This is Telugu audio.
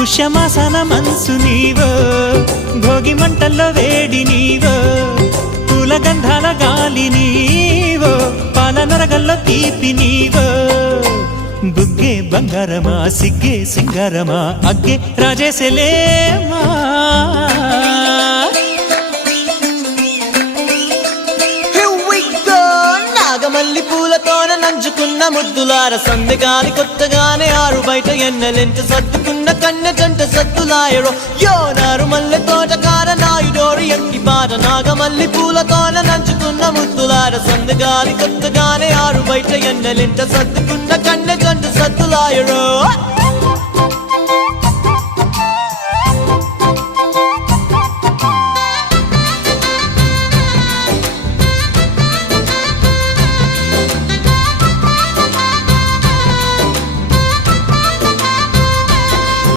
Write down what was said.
పుష్యమాసన మనసు నీవో, భోగి మంటల్లో వేడి నీవో, పూల గంధాల గాలి నీవో, పాల నరగల్లో తీపి నీవో. బుగ్గే బంగారమా సిగ్గే సింగారమా అగ్గే రాజేసలేమా. నాగమల్లి పూలతోన నంచుకున్న ముద్దులార సందెగాని కొత్తగానే ఆరు బయట ఎన్నెలెంట సర్దుకున్న కన్నె జంట సద్దులాయరో యో నారు మల్లె తోటకార నాయుడోరు ఎంకి పాట. నాగమల్లి పూలతోన నంచుకున్న ముద్దులార సందెగాని కొత్తగానే ఆరు బయట ఎన్నెలెంట సర్దుకున్న కన్నె జంట సద్దులాయరో.